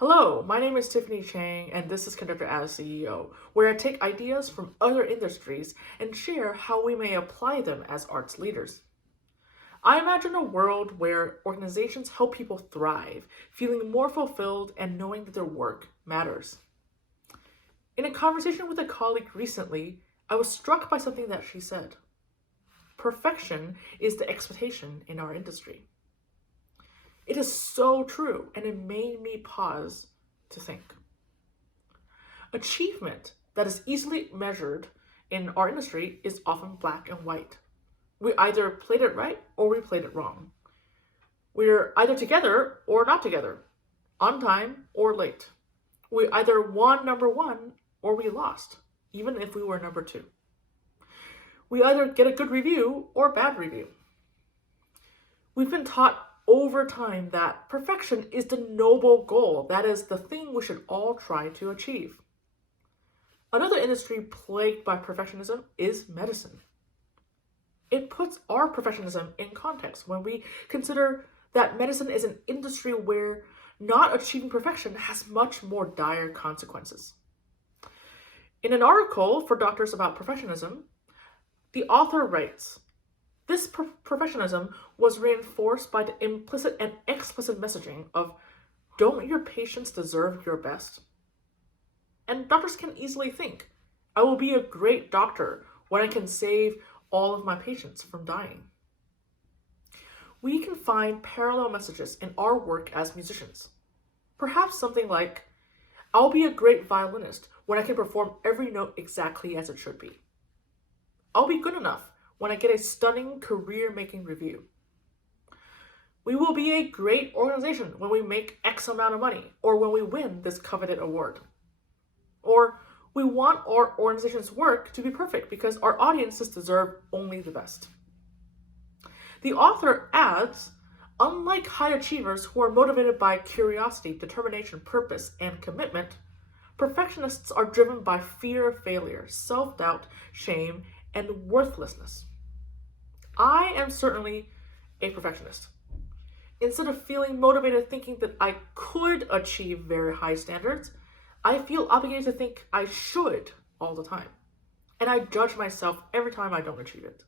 Hello, my name is Tiffany Chang, and this is Conductor as CEO, where I take ideas from other industries and share how we may apply them as arts leaders. I imagine a world where organizations help people thrive, feeling more fulfilled and knowing that their work matters. In a conversation with a colleague recently, I was struck by something that she said. Perfection is the expectation in our industry. It is so true, and it made me pause to think. Achievement that is easily measured in our industry is often black and white. We either played it right or we played it wrong. We're either together or not together, on time or late. We either won number one or we lost, even if we were number two. We either get a good review or a bad review. We've been taught over time that perfection is the noble goal, that is the thing we should all try to achieve. Another industry plagued by perfectionism is medicine. It puts our perfectionism in context when we consider that medicine is an industry where not achieving perfection has much more dire consequences. In an article for Doctors about Perfectionism, the author writes, this perfectionism was reinforced by the implicit and explicit messaging of, don't your patients deserve your best? And doctors can easily think, I will be a great doctor when I can save all of my patients from dying. We can find parallel messages in our work as musicians. Perhaps something like, I'll be a great violinist when I can perform every note exactly as it should be. I'll be good enough when I get a stunning career-making review. We will be a great organization when we make X amount of money or when we win this coveted award. Or we want our organization's work to be perfect because our audiences deserve only the best. The author adds, unlike high achievers who are motivated by curiosity, determination, purpose, and commitment, perfectionists are driven by fear of failure, self-doubt, shame, and worthlessness. I am certainly a perfectionist. Instead of feeling motivated thinking that I could achieve very high standards, I feel obligated to think I should all the time. And I judge myself every time I don't achieve it.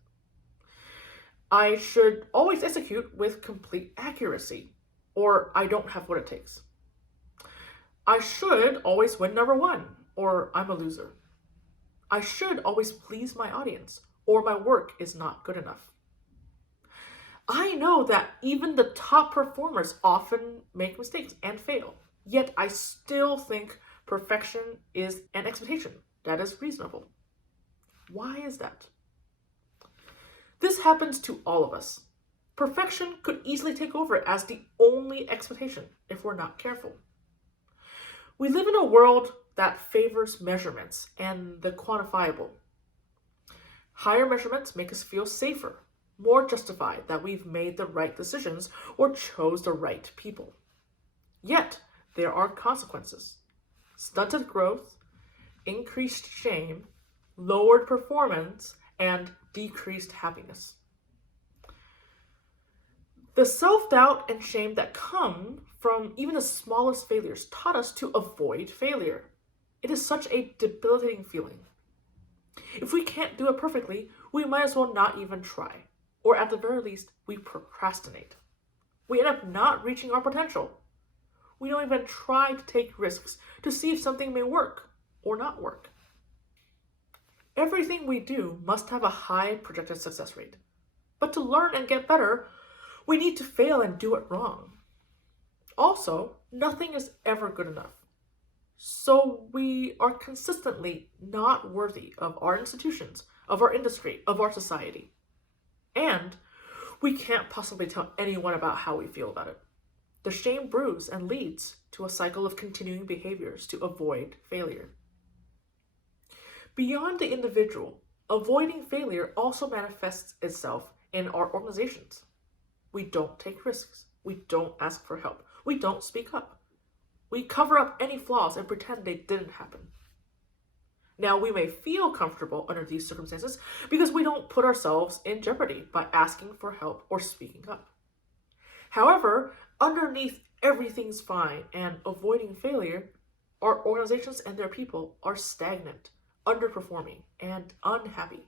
I should always execute with complete accuracy, or I don't have what it takes. I should always win number one, or I'm a loser. I should always please my audience, or my work is not good enough. I know that even the top performers often make mistakes and fail, yet I still think perfection is an expectation that is reasonable. Why is that? This happens to all of us. Perfection could easily take over as the only expectation if we're not careful. We live in a world that favors measurements and the quantifiable. Higher measurements make us feel safer, more justified that we've made the right decisions or chose the right people. Yet, there are consequences. Stunted growth, increased shame, lowered performance, and decreased happiness. The self-doubt and shame that come from even the smallest failures taught us to avoid failure. It is such a debilitating feeling. If we can't do it perfectly, we might as well not even try. Or at the very least, we procrastinate. We end up not reaching our potential. We don't even try to take risks to see if something may work or not work. Everything we do must have a high projected success rate. But to learn and get better, we need to fail and do it wrong. Also, nothing is ever good enough. So we are consistently not worthy of our institutions, of our industry, of our society. And we can't possibly tell anyone about how we feel about it. The shame brews and leads to a cycle of continuing behaviors to avoid failure. Beyond the individual, avoiding failure also manifests itself in our organizations. We don't take risks. We don't ask for help. We don't speak up. We cover up any flaws and pretend they didn't happen. Now, we may feel comfortable under these circumstances because we don't put ourselves in jeopardy by asking for help or speaking up. However, underneath everything's fine and avoiding failure, our organizations and their people are stagnant, underperforming, and unhappy.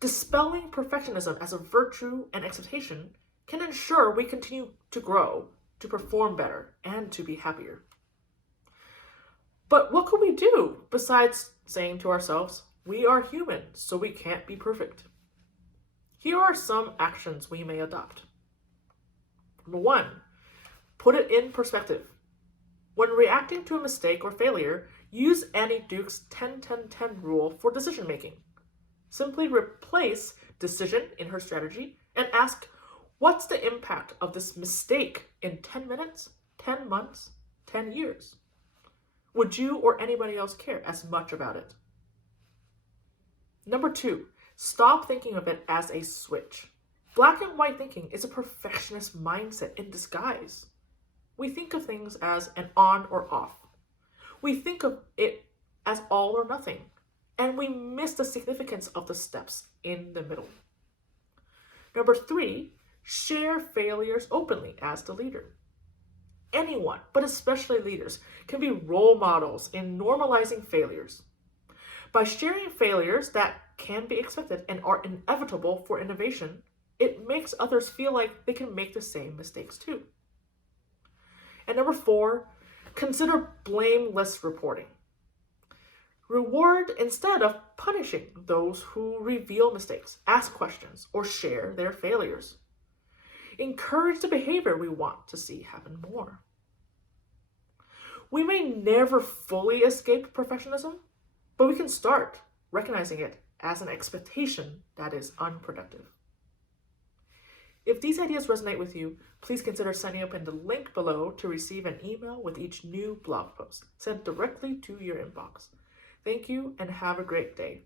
Dispelling perfectionism as a virtue and expectation can ensure we continue to grow, to perform better, and to be happier. But what could we do besides saying to ourselves, we are human, so we can't be perfect? Here are some actions we may adopt. Number one, put it in perspective. When reacting to a mistake or failure, use Annie Duke's 10-10-10 rule for decision making. Simply replace decision in her strategy and ask, what's the impact of this mistake in 10 minutes, 10 months, 10 years? Would you or anybody else care as much about it? Number two, stop thinking of it as a switch. Black and white thinking is a perfectionist mindset in disguise. We think of things as an on or off. We think of it as all or nothing, and we miss the significance of the steps in the middle. Number three, share failures openly as the leader. Anyone, but especially leaders, can be role models in normalizing failures. By sharing failures that can be expected and are inevitable for innovation, it makes others feel like they can make the same mistakes too. And number four, consider blameless reporting. Reward instead of punishing those who reveal mistakes, ask questions, or share their failures. Encourage the behavior we want to see happen more. We may never fully escape perfectionism, but we can start recognizing it as an expectation that is unproductive. If these ideas resonate with you, please consider signing up in the link below to receive an email with each new blog post sent directly to your inbox. Thank you and have a great day.